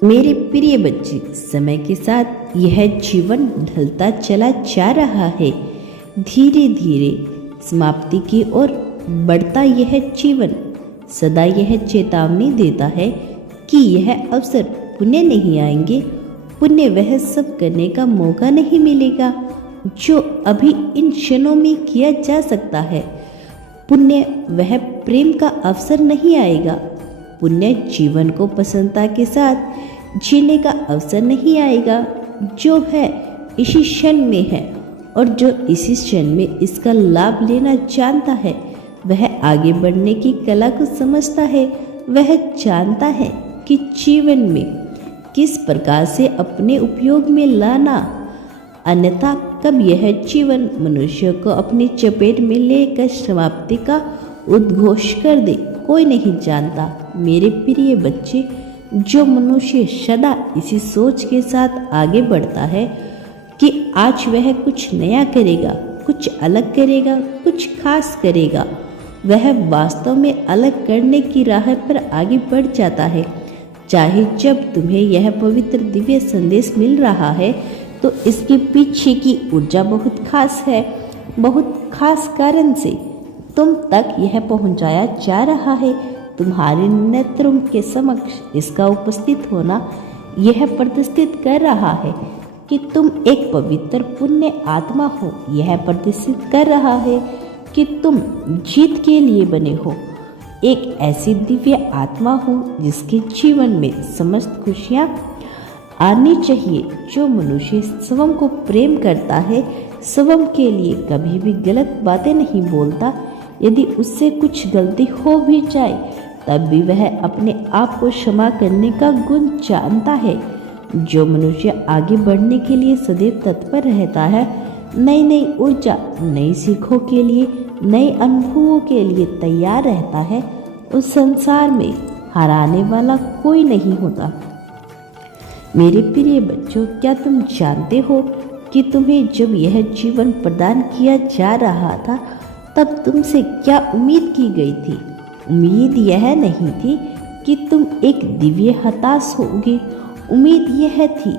मेरे प्रिय बच्चे, समय के साथ यह जीवन ढलता चला जा रहा है। धीरे धीरे समाप्ति की ओर बढ़ता यह जीवन सदा यह चेतावनी देता है कि यह अवसर पुनः नहीं आएंगे। पुण्य वह सब करने का मौका नहीं मिलेगा जो अभी इन क्षणों में किया जा सकता है। पुण्य वह प्रेम का अवसर नहीं आएगा। पुण्य जीवन को प्रसन्नता के साथ जीने का अवसर नहीं आएगा जो है इसी क्षण में है, और जो इसी क्षण में इसका लाभ लेना जानता है वह आगे बढ़ने की कला को समझता है। वह जानता है कि जीवन में किस प्रकार से अपने उपयोग में लाना, अन्यथा कब यह जीवन मनुष्य को अपनी चपेट में लेकर समाप्ति का उद्घोष कर दे, कोई नहीं जानता। मेरे प्रिय बच्चे, जो मनुष्य सदा इसी सोच के साथ आगे बढ़ता है कि आज वह कुछ नया करेगा, कुछ अलग करेगा, कुछ खास करेगा, वह वास्तव में अलग करने की राह पर आगे बढ़ जाता है। चाहे जब तुम्हें यह पवित्र दिव्य संदेश मिल रहा है तो इसके पीछे की ऊर्जा बहुत खास है। बहुत खास कारण से तुम तक यह पहुंचाया जा रहा है। तुम्हारे नेत्रों के समक्ष इसका उपस्थित होना यह प्रतिष्ठित कर रहा है कि तुम एक पवित्र पुण्य आत्मा हो। यह प्रतिष्ठित कर रहा है कि तुम जीत के लिए बने हो। एक ऐसी दिव्य आत्मा हो जिसके जीवन में समस्त खुशियाँ आनी चाहिए। जो मनुष्य स्वयं को प्रेम करता है, स्वयं के लिए कभी भी गलत बातें नहीं बोलता, यदि उससे कुछ गलती हो भी जाए तब भी वह अपने आप को क्षमा करने का गुण जानता है। जो मनुष्य आगे बढ़ने के लिए सदैव तत्पर रहता है, नई नई ऊर्जा, नई सीखों के लिए, नए अनुभवों के लिए तैयार रहता है, उस संसार में हराने वाला कोई नहीं होता। मेरे प्रिय बच्चों, क्या तुम जानते हो कि तुम्हें जब यह जीवन प्रदान किया जा रहा था तब तुमसे क्या उम्मीद की गई थी? उम्मीद यह नहीं थी कि तुम एक दिव्य हताश होगे। उम्मीद यह थी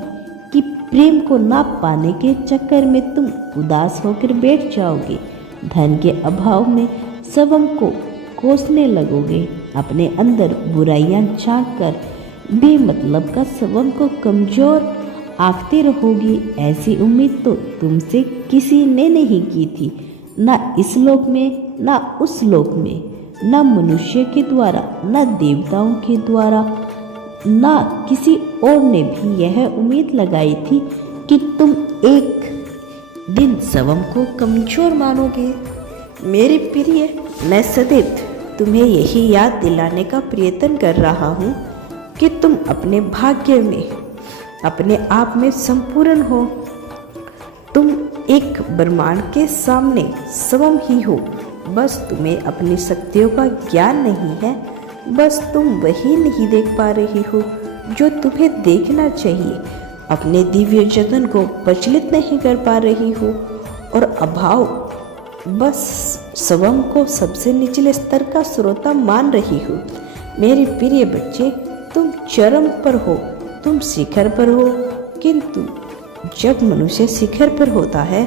कि प्रेम को ना पाने के चक्कर में तुम उदास होकर बैठ जाओगे। धन के अभाव में स्वयं को कोसने लगोगे। अपने अंदर बुराइयां झांक कर बेमतलब का स्वयं को कमजोर आंकते रहोगी। ऐसी उम्मीद तो तुमसे किसी ने नहीं की थी, ना इस लोक में, ना उस लोक में, ना मनुष्य के द्वारा, ना देवताओं के द्वारा, ना किसी और ने भी यह उम्मीद लगाई थी कि तुम एक दिन स्वयं को कमजोर मानोगे। मेरे प्रिय, मैं सदैव तुम्हें यही याद दिलाने का प्रयत्न कर रहा हूँ कि तुम अपने भाग्य में, अपने आप में संपूर्ण हो। तुम एक ब्रह्मांड के सामने स्वयं ही हो। बस तुम्हें अपनी शक्तियों का ज्ञान नहीं है। बस तुम वही नहीं देख पा रही हो जो तुम्हें देखना चाहिए। अपने दिव्य जतन को प्रचलित नहीं कर पा रही हो और अभाव बस स्वयं को सबसे निचले स्तर का श्रोता मान रही हो। मेरे प्रिय बच्चे, तुम चरम पर हो, तुम शिखर पर हो, किंतु जब मनुष्य शिखर पर होता है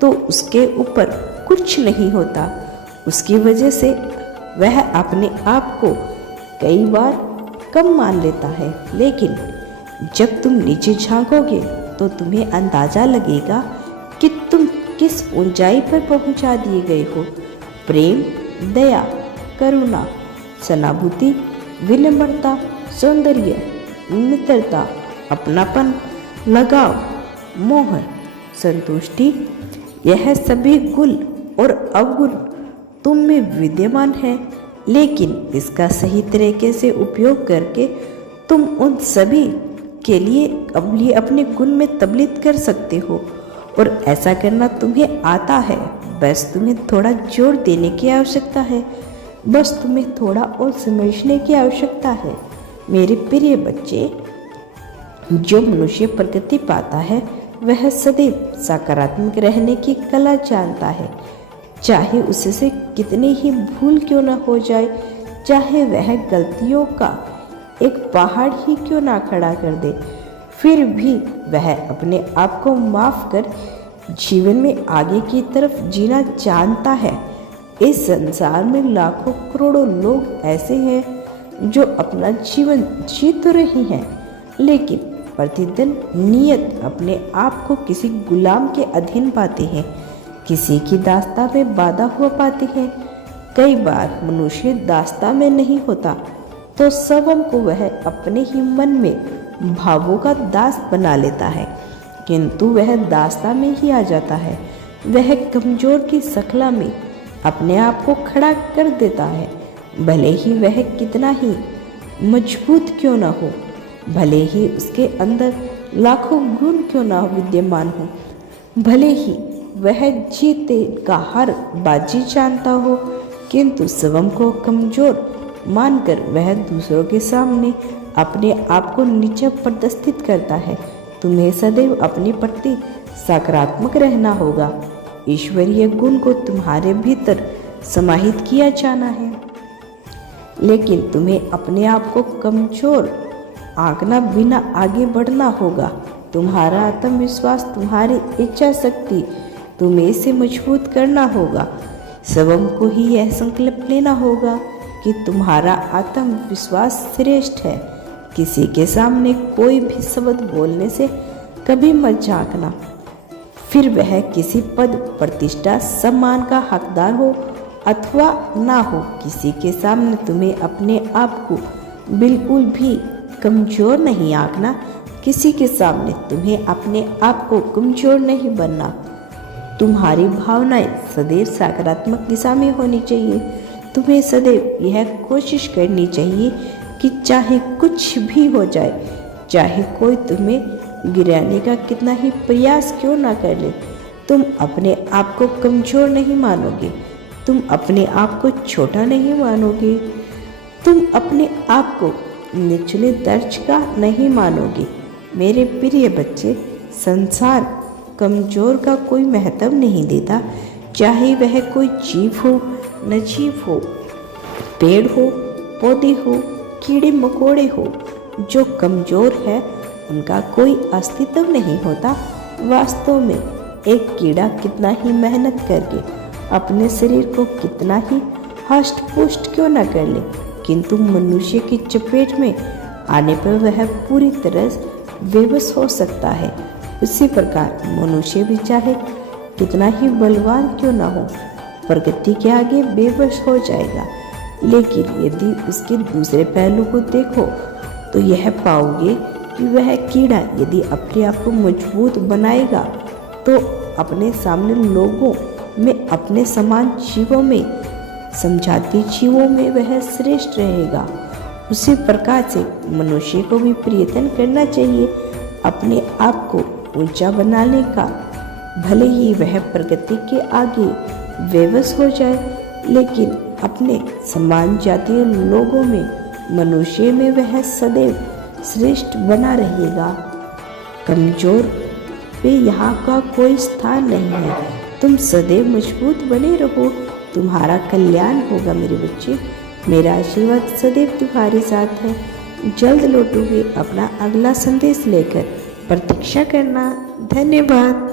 तो उसके ऊपर कुछ नहीं होता। उसकी वजह से वह अपने आप को कई बार कम मान लेता है। लेकिन जब तुम नीचे झांकोगे तो तुम्हें अंदाजा लगेगा कि तुम किस ऊंचाई पर पहुंचा दिए गए हो। प्रेम, दया, करुणा, सहानुभूति, विनम्रता, सौंदर्य, मित्रता, अपनापन, लगाव, मोह, संतुष्टि, यह सभी गुण और अवगुण तुम में विद्यमान है। लेकिन इसका सही तरीके से उपयोग करके तुम उन सभी के लिए अपने गुण में तब्दील कर सकते हो, और ऐसा करना तुम्हें आता है। बस तुम्हें थोड़ा जोर देने की आवश्यकता है। बस तुम्हें थोड़ा और समझने की आवश्यकता है। मेरे प्रिय बच्चे, जो मनुष्य प्रगति पाता है वह सदैव सकारात्मक रहने की कला जानता है। चाहे उससे कितनी ही भूल क्यों न हो जाए, चाहे वह गलतियों का एक पहाड़ ही क्यों ना खड़ा कर दे, फिर भी वह अपने आप को माफ कर जीवन में आगे की तरफ जीना जानता है। इस संसार में लाखों करोड़ों लोग ऐसे हैं जो अपना जीवन जी तो रहे हैं, लेकिन प्रतिदिन नियत अपने आप को किसी गुलाम के अधीन पाते हैं, किसी की दास्तां में बाधा हुआ पाते हैं। कई बार मनुष्य दास्तां में नहीं होता तो स्वयं को वह अपने ही मन में भावों का दास बना लेता है, किंतु वह दास्तां में ही आ जाता है। वह कमजोर की शक्ल में अपने आप को खड़ा कर देता है, भले ही वह कितना ही मजबूत क्यों ना हो, भले ही उसके अंदर लाखों गुण क्यों ना विद्यमान हो, भले ही वह जीते का हर बाजी जानता हो, किंतु स्वयं को कमजोर मानकर वह दूसरों के सामने अपने आप को नीचा प्रदर्शित करता है। तुम्हें सदैव अपने प्रति सकारात्मक रहना होगा। ईश्वरीय गुण को तुम्हारे भीतर समाहित किया जाना है, लेकिन तुम्हें अपने आप को कमजोर आंकना बिना आगे बढ़ना होगा। तुम्हारा आत्मविश्वास, तुम्हारी इच्छा शक्ति तुम्हें इसे मजबूत करना होगा। स्वयं को ही यह संकल्प लेना होगा कि तुम्हारा आत्मविश्वास श्रेष्ठ है। किसी के सामने कोई भी शब्द बोलने से कभी मत झांकना, फिर वह किसी पद, प्रतिष्ठा, सम्मान का हकदार हो अथवा ना हो। किसी के सामने तुम्हें अपने आप को बिल्कुल भी कमजोर नहीं आंकना। किसी के सामने तुम्हें अपने आप को कमजोर नहीं बनना। तुम्हारी भावनाएं सदैव सकारात्मक दिशा में होनी चाहिए। तुम्हें सदैव यह कोशिश करनी चाहिए कि चाहे कुछ भी हो जाए, चाहे कोई तुम्हें गिराने का कितना ही प्रयास क्यों ना कर ले, तुम अपने आप को कमजोर नहीं मानोगे, तुम अपने आप को छोटा नहीं मानोगे, तुम अपने आप को निचले दर्ज का नहीं मानोगे। मेरे प्रिय बच्चे, संसार कमजोर का कोई महत्व नहीं देता, चाहे वह कोई जीव हो, नजीव हो, पेड़ हो, पौधे हो, कीड़े मकोड़े हो। जो कमजोर है उनका कोई अस्तित्व नहीं होता। वास्तव में एक कीड़ा कितना ही मेहनत करके अपने शरीर को कितना ही हष्ट पुष्ट क्यों न कर ले, किंतु मनुष्य की चपेट में आने पर वह पूरी तरह बेबस हो सकता है। उसी प्रकार मनुष्य भी चाहे कितना ही बलवान क्यों ना हो, प्रगति के आगे बेबस हो जाएगा। लेकिन यदि उसके दूसरे पहलू को देखो तो यह पाओगे कि वह कीड़ा यदि अपने आप को मजबूत बनाएगा तो अपने सामने लोगों में, अपने समान जीवों में, समझाती जीवों में वह श्रेष्ठ रहेगा। उसी प्रकार से मनुष्य को भी प्रयत्न करना चाहिए अपने आप को ऊंचा बनाने का। भले ही वह प्रगति के आगे बेबस हो जाए, लेकिन अपने समान जातीय लोगों में, मनुष्य में वह सदैव श्रेष्ठ बना रहेगा। कमजोर पे यहाँ का कोई स्थान नहीं है। तुम सदैव मजबूत बने रहो, तुम्हारा कल्याण होगा मेरे बच्चे। मेरा आशीर्वाद सदैव तुम्हारे साथ है। जल्द लौटूंगी अपना अगला संदेश लेकर, प्रतीक्षा करना। धन्यवाद।